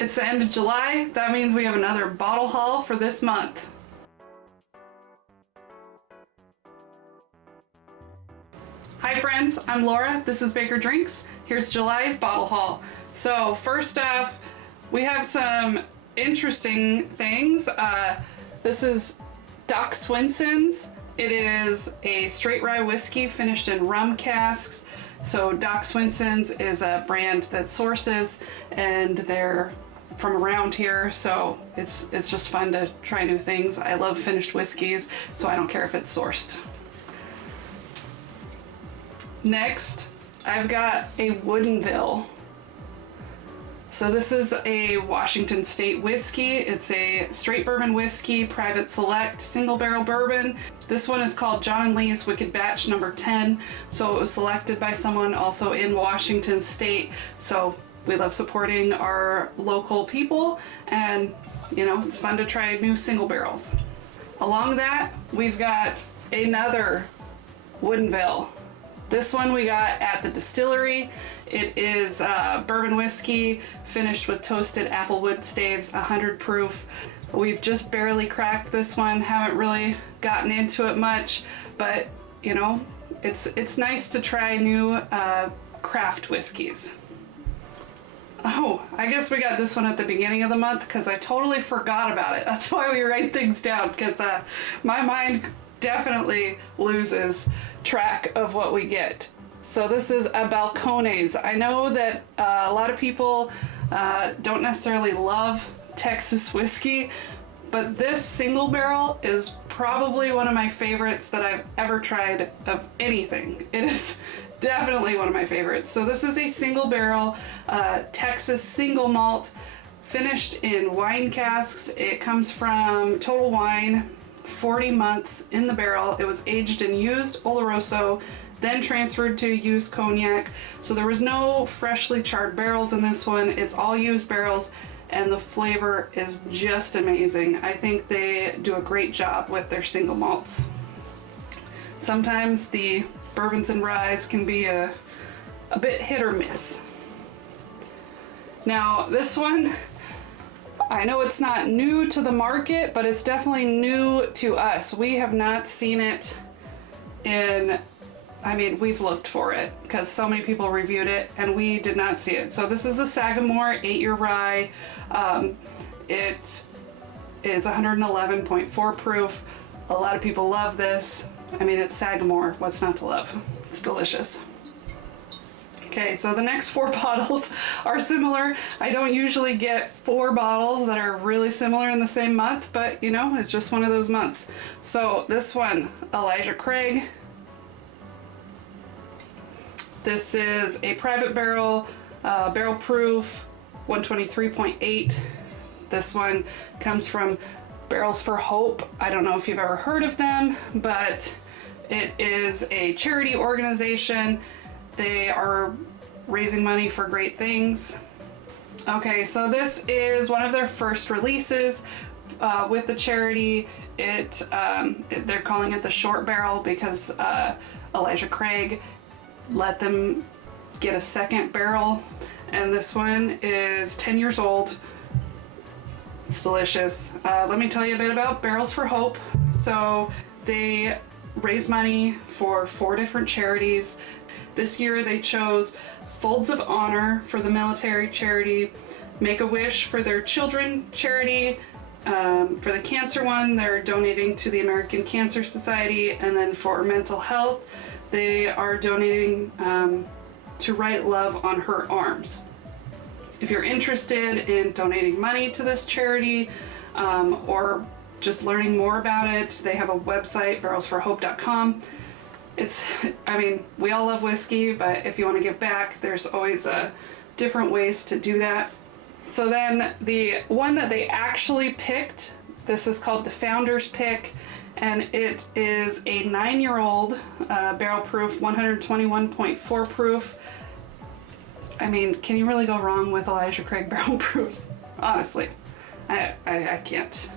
It's the end of July. That means we have another bottle haul for this month. Hi friends, I'm Laura. This is Baker Drinks. Here's July's bottle haul. So first off, we have some interesting things. This is Doc Swinson's. It is a straight rye whiskey finished in rum casks. So Doc Swinson's is a brand that sources, and they're from around here, so it's just fun to try new things. I love finished whiskeys, so I don't care if it's sourced. Next, I've got a Woodinville. So this is a Washington State whiskey. It's a straight bourbon whiskey, private select, single barrel bourbon. This one is called John and Lee's Wicked Batch number 10. So it was selected by someone also in Washington State. So we love supporting our local people, and you know, it's fun to try new single barrels. Along that, we've got another Woodinville. This one we got at the distillery. It is bourbon whiskey finished with toasted applewood staves, 100 proof. We've just barely cracked this one, haven't really gotten into it much, but you know, it's nice to try new craft whiskeys. Oh, I guess we got this one at the beginning of the month because I totally forgot about it. That's why we write things down, because my mind definitely loses track of what we get. So this is a Balcones. I know that a lot of people don't necessarily love Texas whiskey, but this single barrel is probably one of my favorites that I've ever tried of anything. It is definitely one of my favorites. So this is a single barrel Texas single malt finished in wine casks. It comes from Total Wine, 40 months in the barrel. It was aged in used Oloroso, then transferred to used cognac. So there was no freshly charred barrels in this one. It's all used barrels, and the flavor is just amazing. I think they do a great job with their single malts. Sometimes the bourbons and ryes can be a bit hit or miss. Now this one, I know it's not new to the market, but it's definitely new to us. We have not seen it I mean, we've looked for it because so many people reviewed it and we did not see it. So this is the Sagamore 8-year rye. It is 111.4 proof. A lot of people love this. I mean, it's Sagamore, what's not to love? It's delicious. Okay, so the next 4 bottles are similar. I don't usually get 4 bottles that are really similar in the same month, but you know, it's just one of those months. So this one, Elijah Craig. This is a private barrel, barrel proof, 123.8. This one comes from Barrels for Hope. I don't know if you've ever heard of them, but it is a charity organization. They are raising money for great things. Okay, so this is one of their first releases with the charity. They're calling it the short barrel because Elijah Craig let them get a second barrel, and this one is 10 years old. It's delicious. Let me tell you a bit about Barrels for Hope. So they raise money for 4 different charities. This year they chose Folds of Honor for the military charity, Make-A-Wish for their children charity. For the cancer one, they're donating to the American Cancer Society, and then for mental health, they are donating to Write Love on Her Arms. If you're interested in donating money to this charity or just learning more about it, they have a website, barrelsforhope.com. I mean, we all love whiskey, but if you want to give back, there's always different ways to do that. So then the one that they actually picked, this is called the Founder's Pick, and it is a 9-year-old barrel proof, 121.4 proof. I mean, can you really go wrong with Elijah Craig barrel proof? Honestly, I can't.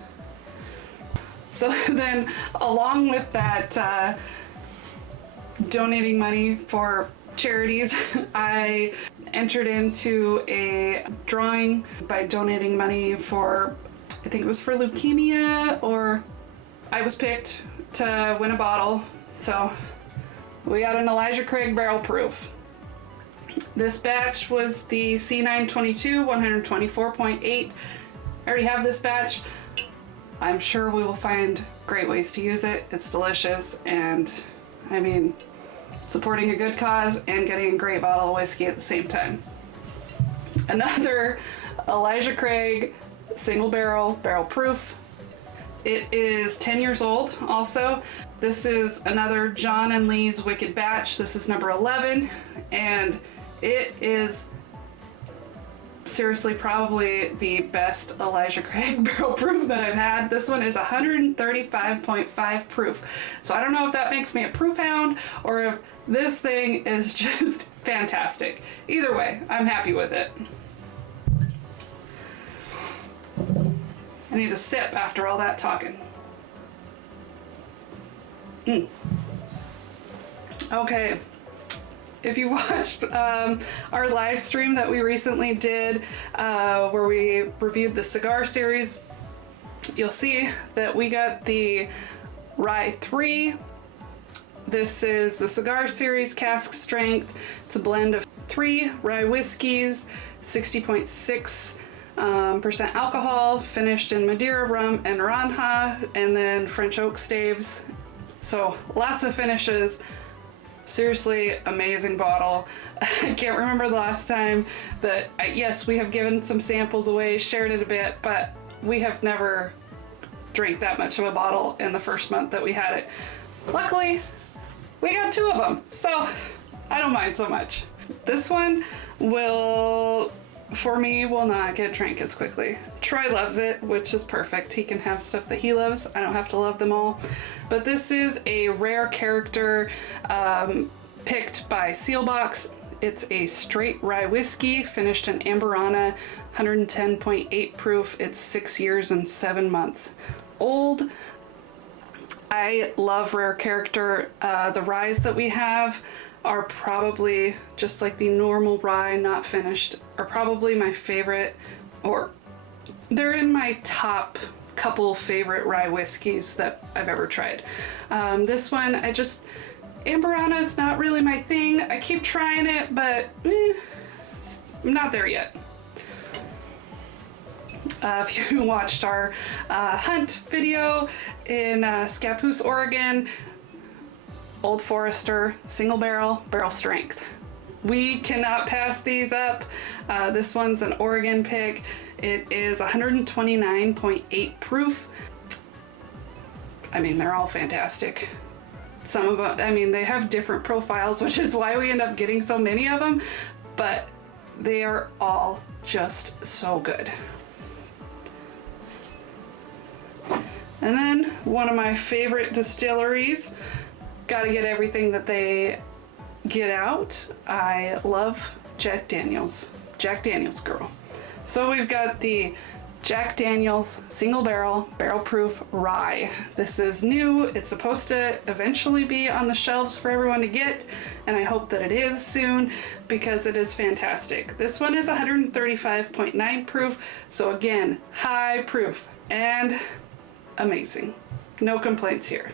So then along with that, donating money for charities. I entered into a drawing by donating money for, I think it was for leukemia, or I was picked to win a bottle. So we got an Elijah Craig barrel proof. This batch was the C922 124.8. I already have this batch. I'm sure we will find great ways to use it. It's delicious, and I mean, supporting a good cause and getting a great bottle of whiskey at the same time. Another Elijah Craig single barrel proof. It is 10 years old also. This is another John and Lee's Wicked batch. This is number 11, and it is seriously probably the best Elijah Craig barrel proof that I've had. This one is 135.5 proof. So I don't know if that makes me a proof hound or if this thing is just fantastic. Either way, I'm happy with it. I need a sip after all that talking. Okay. If you watched our live stream that we recently did where we reviewed the cigar series, you'll see that we got the Rye 3. This is the cigar series cask strength. It's a blend of 3 rye whiskeys, 60.6% alcohol, finished in Madeira, rum, and Naranja, and then French oak staves. So lots of finishes. Seriously, amazing bottle. I can't remember the last time that, yes, we have given some samples away, shared it a bit, but we have never drank that much of a bottle in the first month that we had it. Luckily, we got 2 of them, so I don't mind so much. This one will not get drank as quickly. Troy loves it, which is perfect. He can have stuff that he loves. I don't have to love them all. But this is a rare character picked by Sealbox. It's a straight rye whiskey finished in Amberana, 110.8 proof. It's 6 years and 7 months old. I love rare character. The ryes that we have are probably, just like the normal rye not finished, are probably my favorite, or they're in my top couple favorite rye whiskeys that I've ever tried. This one, Amberana is not really my thing. I keep trying it, but I'm not there yet. If you watched our hunt video in Scappoose, Oregon, Old Forester, single barrel strength. We cannot pass these up. This one's an Oregon pick. It is 129.8 proof. I mean, they're all fantastic. Some of them, I mean, they have different profiles, which is why we end up getting so many of them, but they are all just so good. And then one of my favorite distilleries, gotta get everything that they get out. I love Jack Daniels. Jack Daniels girl. So we've got the Jack Daniels single barrel proof rye. This is new. It's supposed to eventually be on the shelves for everyone to get, and I hope that it is soon because it is fantastic. This one is 135.9 proof, so again, high proof and amazing. No complaints here.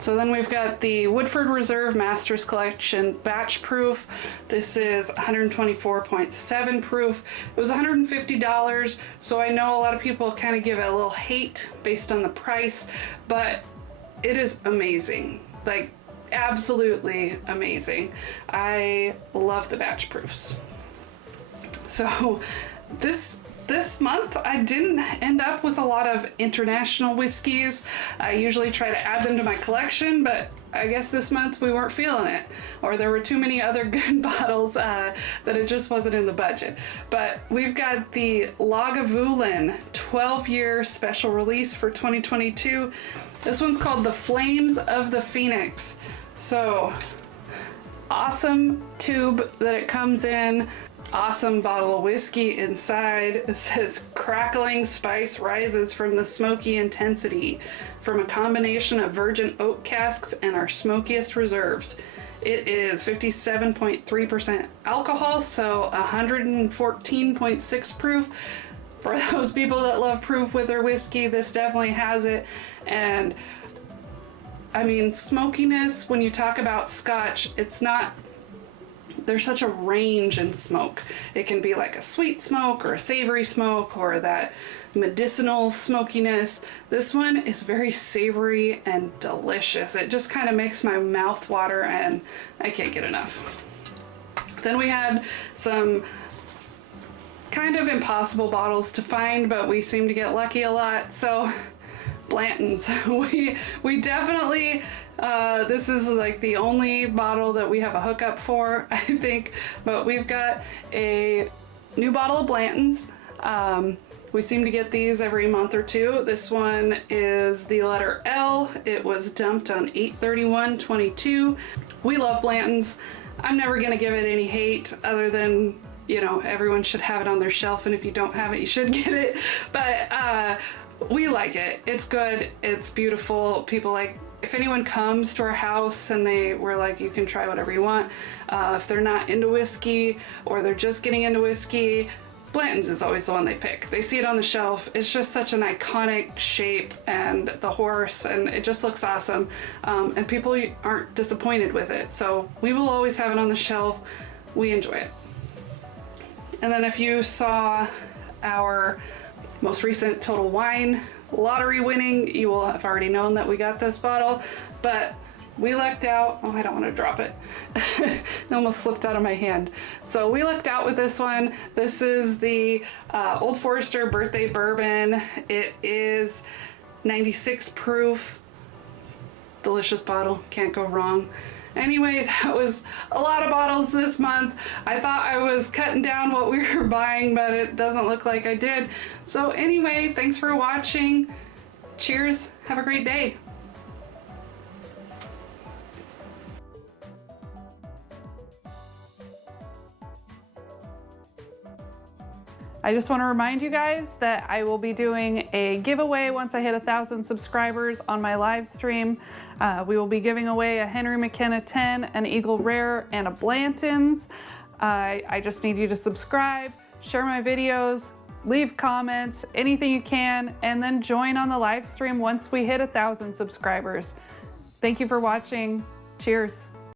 So then we've got the Woodford Reserve Masters Collection batch proof. This is 124.7 proof. It was $150, so I know a lot of people kind of give it a little hate based on the price, but it is amazing. Like, absolutely amazing. I love the batch proofs. So this month, I didn't end up with a lot of international whiskeys. I usually try to add them to my collection, but I guess this month we weren't feeling it, or there were too many other good bottles that it just wasn't in the budget. But we've got the Lagavulin 12-year special release for 2022. This one's called the Flames of the Phoenix. So, awesome tube that it comes in. Awesome bottle of whiskey inside. It says crackling spice rises from the smoky intensity from a combination of virgin oak casks and our smokiest reserves. It is 57.3% alcohol, so 114.6 proof. For those people that love proof with their whiskey, this definitely has it. And I mean, smokiness, when you talk about Scotch, it's not, there's such a range in smoke. It can be like a sweet smoke or a savory smoke or that medicinal smokiness. This one is very savory and delicious. It just kind of makes my mouth water and I can't get enough. Then we had some kind of impossible bottles to find, but we seem to get lucky a lot. So Blanton's, we definitely, this is like the only bottle that we have a hookup for, I think, but we've got a new bottle of Blanton's. We seem to get these every month or two. This one is the letter L. It was dumped on 8/31/22. We love Blanton's. I'm never gonna give it any hate other than, you know, everyone should have it on their shelf, and if you don't have it, you should get it. But we like it. It's good. It's beautiful. People like, if anyone comes to our house and we're like, you can try whatever you want. If they're not into whiskey or they're just getting into whiskey, Blanton's is always the one they pick. They see it on the shelf. It's just such an iconic shape and the horse, and it just looks awesome. And people aren't disappointed with it. So we will always have it on the shelf. We enjoy it. And then if you saw our most recent Total Wine lottery winning, you will have already known that we got this bottle, but we lucked out. Oh, I don't want to drop it. It almost slipped out of my hand. So we lucked out with this one. This is the Old Forester Birthday Bourbon. It is 96 proof. Delicious bottle, can't go wrong. Anyway, that was a lot of bottles this month. I thought I was cutting down what we were buying, but it doesn't look like I did. So anyway, thanks for watching. Cheers, have a great day. I just want to remind you guys that I will be doing a giveaway once I hit 1,000 subscribers on my live stream. We will be giving away a Henry McKenna 10, an Eagle Rare, and a Blanton's. I just need you to subscribe, share my videos, leave comments, anything you can, and then join on the live stream once we hit 1,000 subscribers. Thank you for watching. Cheers.